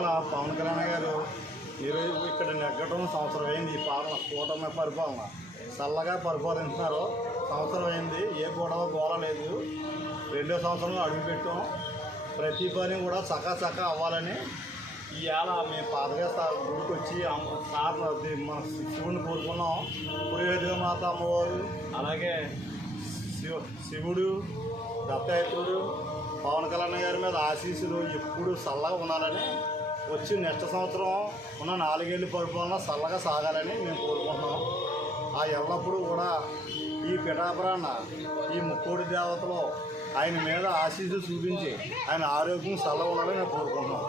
ఇవాళ పవన్ కళ్యాణ్ గారు ఈరోజు ఇక్కడ నెగ్గడం సంవత్సరం అయింది. ఈ పాలన కూటమి పరిపాలన చల్లగా పరిపాలిస్తున్నారు. సంవత్సరం అయింది, ఏ గొడవ గోల లేదు. రెండో సంవత్సరంలో అడుగుపెట్టాం. ప్రతి పని కూడా చక్క అవ్వాలని ఇవాళ మేము పాతగా గుడికి వచ్చి మన శివుడిని కోరుకున్నాం. పురివేదిక మాత అమ్మవారు, అలాగే శివుడు, దత్తాత్రేయుడు, పవన్ కళ్యాణ్ గారి మీద ఆశీస్సులు ఎప్పుడు చల్లగా ఉండాలని వచ్చి నెక్స్ట్ సంవత్సరం ఉన్న 4 ఏళ్ళ పరిపాలన చల్లగా సాగాలని మేము కోరుకుంటున్నాం. ఆ ఎల్లప్పుడూ కూడా ఈ పిఠాపురాన్న ఈ ముక్కోడి దేవతలో ఆయన మీద ఆశీస్సులు చూపించి ఆయన ఆరోగ్యం చల్లగా ఉండాలని మేము కోరుకుంటున్నాం.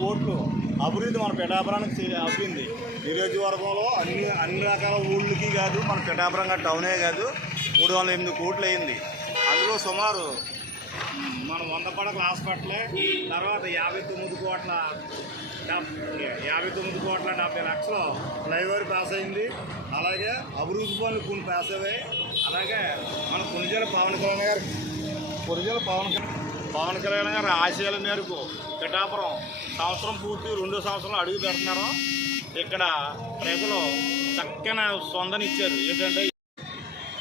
కోట్లు అభివృద్ధి మన పిఠాపురానికి అభివృద్ధి. నియోజకవర్గంలో అన్ని రకాల ఊళ్ళకి కాదు, మన పిఠాపురం టౌనే కాదు 308 కోట్లు అయింది. అందులో సుమారు మన 100 పడకల హాస్పిటల్, తర్వాత 59 కోట్ల 70 లక్షలు ఫ్లైఓవర్ పాస్ అయింది. అలాగే అభివృద్ధి పనులు కొన్ని పాస్ అయ్యాయి. అలాగే మన పునిజల పవన్ కళ్యాణ్ గారి ఆశయాల మేరకు పిఠాపురం సంవత్సరం పూర్తి 2వ సంవత్సరంలో అడుగు పెడుతున్నారు. ఇక్కడ ప్రజలు చక్కని స్పందనిచ్చారు. ఏంటంటే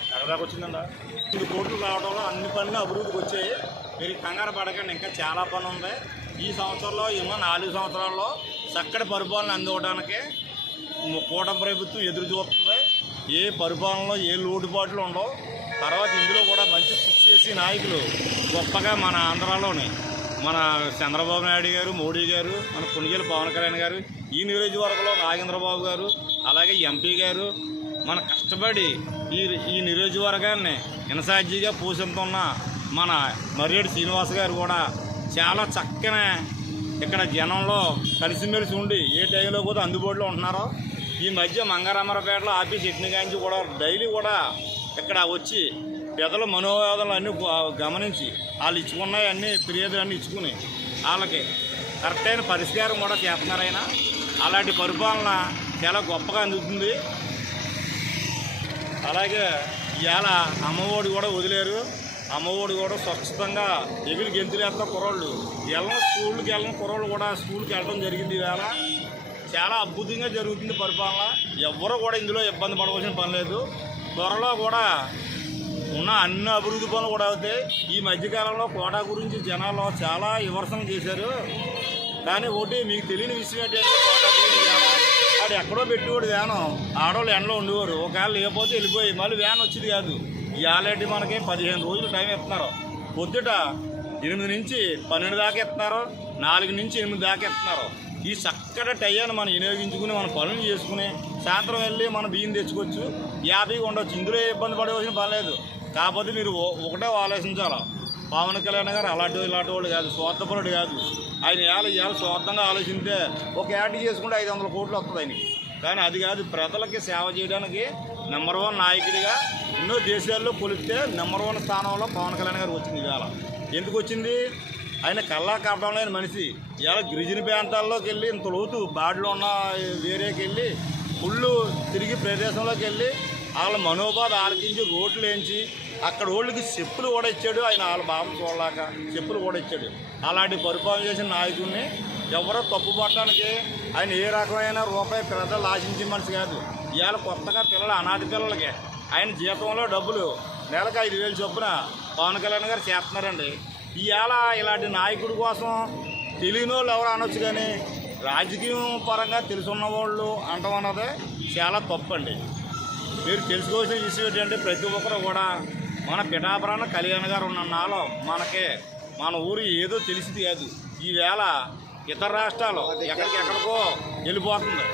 ఎక్కడిదాకా వచ్చిందండి 2 కోట్లు రావడంలో అన్ని పనులు అభివృద్ధికి వచ్చాయి. మీరు కంగారు పడకండి, ఇంకా చాలా పని ఉంది. ఈ సంవత్సరంలో ఏమో 4 సంవత్సరాల్లో చక్కటి పరిపాలన అందివ్వడానికి కూటమి ప్రభుత్వం ఎదురు చూస్తుంది. ఏ పరిపాలనలో ఏ లోటుపాట్లు ఉండవు. తర్వాత ఇందులో కూడా మంచి కృషి చేసి నాయకులు గొప్పగా మన ఆంధ్రాలోని మన చంద్రబాబు నాయుడు గారు, మోడీ గారు, మన పునిజల పవన్ కళ్యాణ్ గారు, ఈ నియోజకవర్గంలో నాగేంద్రబాబు గారు, అలాగే ఎంపీ గారు మన కష్టపడి ఈ నియోజకవర్గాన్ని ఇన్ఛార్జిగా పోషిస్తున్న మన మర్రెడ్డి శ్రీనివాస్ గారు కూడా చాలా చక్కని ఇక్కడ జనంలో కలిసిమెలిసి ఉండి ఏ టైంలో కూడా అందుబాటులో ఉంటున్నారో. ఈ మధ్య మంగారామరపేటలో ఆఫీస్ ఎట్నికాంచి కూడా డైలీ కూడా ఇక్కడ వచ్చి పెద్దల మనోవేదనలు అన్నీ గమనించి వాళ్ళు ఇచ్చుకున్నాయి అన్నీ ఫిర్యాదులు అన్నీ ఇచ్చుకుని వాళ్ళకి కరెక్ట్ అయిన పరిష్కారం కూడా చేస్తున్నారైనా. అలాంటి పరిపాలన చాలా గొప్పగా అందుతుంది. అలాగే ఇవాళ అమ్మఒడి కూడా వదిలేరు. అమ్మఒడి కూడా స్వచ్ఛతంగా ఎగిరి గెంతులేస్తా కుర్రోళ్ళు స్కూల్కి వెళ్ళిన కుర్రోళ్ళు కూడా స్కూల్కి వెళ్ళడం జరిగింది. ఇవాళ చాలా అద్భుతంగా జరుగుతుంది పరిపాలన. ఎవ్వరూ కూడా ఇందులో ఇబ్బంది పడవలసిన పని లేదు. త్వరలో కూడా ఉన్న అన్ని అభివృద్ధి పనులు కూడా అవుతాయి. ఈ మధ్యకాలంలో కోటా గురించి జనాలు చాలా విమర్శన చేశారు. కానీ ఒకటి మీకు తెలియని విషయం ఏంటంటే కోటా వాడు ఎక్కడో పెట్టేవాడు వ్యాను, ఆడవాళ్ళు ఎండలో ఉండేవారు. ఒకవేళ లేకపోతే వెళ్ళిపోయి మళ్ళీ వ్యాన్ వచ్చేది కాదు. ఇవాళ మనకి 15 రోజులు టైం ఇస్తున్నారు. పొద్దుట 8 నుంచి 12 దాకా ఇస్తున్నారు, 4 నుంచి 8 దాకా ఇస్తున్నారు. ఈ చక్కటి టైంని మనం వినియోగించుకుని మన పనులు చేసుకుని సాయంత్రం వెళ్ళి మనం బియ్యం తెచ్చుకోవచ్చు, హ్యాపీగా ఉండొచ్చు. ఇందులో ఇబ్బంది పడవలసిన పని లేదు. కాకపోతే మీరు ఒకటే ఆలోచించాలి, పవన్ కళ్యాణ్ గారు అలాంటి ఇలాంటి వాళ్ళు కాదు, స్వార్థపరుడు కాదు. ఆయన ఇవాళ స్వార్థంగా ఆలోచిస్తే ఒక యాడ్ చేసుకుంటే 500 కోట్లు వస్తుంది ఆయనకి. కానీ అది కాదు, ప్రజలకి సేవ చేయడానికి నెంబర్ 1 నాయకుడిగా ఎన్నో దేశాల్లో కొలిస్తే నెంబర్ 1 స్థానంలో పవన్ కళ్యాణ్ గారు వచ్చింది. ఇవాళ ఎందుకు వచ్చింది? ఆయన కల్లా కాపడం లేని మనిషి. ఇవాళ గిరిజన ప్రాంతాల్లోకి వెళ్ళి ఇంత లోతు బాడిలో ఉన్న వేరేకి వెళ్ళి ఫుళ్ళు తిరిగి ప్రదేశంలోకి వెళ్ళి వాళ్ళ మనోబాధ ఆలకించి రోడ్లు వేయించి అక్కడ వాళ్ళకి చెప్పులు కూడా ఇచ్చాడు. ఆయన వాళ్ళ బాబు చూడలేక చెప్పులు కూడా ఇచ్చాడు. అలాంటి పరిపాలన చేసిన నాయకుడిని ఎవరో తప్పు పట్టడానికి ఆయన ఏ రకమైన రూపాయి ప్రజలు ఆశించే మనిషి కాదు. ఇవాళ కొత్తగా అనాథ పిల్లలకి ఆయన జీతంలో డబ్బులు నెలకు 5,000 చొప్పున పవన్ కళ్యాణ్ గారు చేస్తున్నారండి. ఇవాళ ఇలాంటి నాయకుడి కోసం తెలియని వాళ్ళు ఎవరు అనొచ్చు, కానీ రాజకీయం పరంగా తెలుసున్న వాళ్ళు అంటాం అన్నది చాలా తప్పండి. మీరు తెలుసుకోవాల్సిన విషయం ఏంటంటే ప్రతి ఒక్కరు కూడా మన పిఠాపురాణ కళ్యాణ్ గారు ఉన్న నాలో మన ఊరు ఏదో తెలిసింది కాదు. ఈవేళ ఇతర రాష్ట్రాలు ఎక్కడికెక్కడికో వెళ్ళిపోతుంది.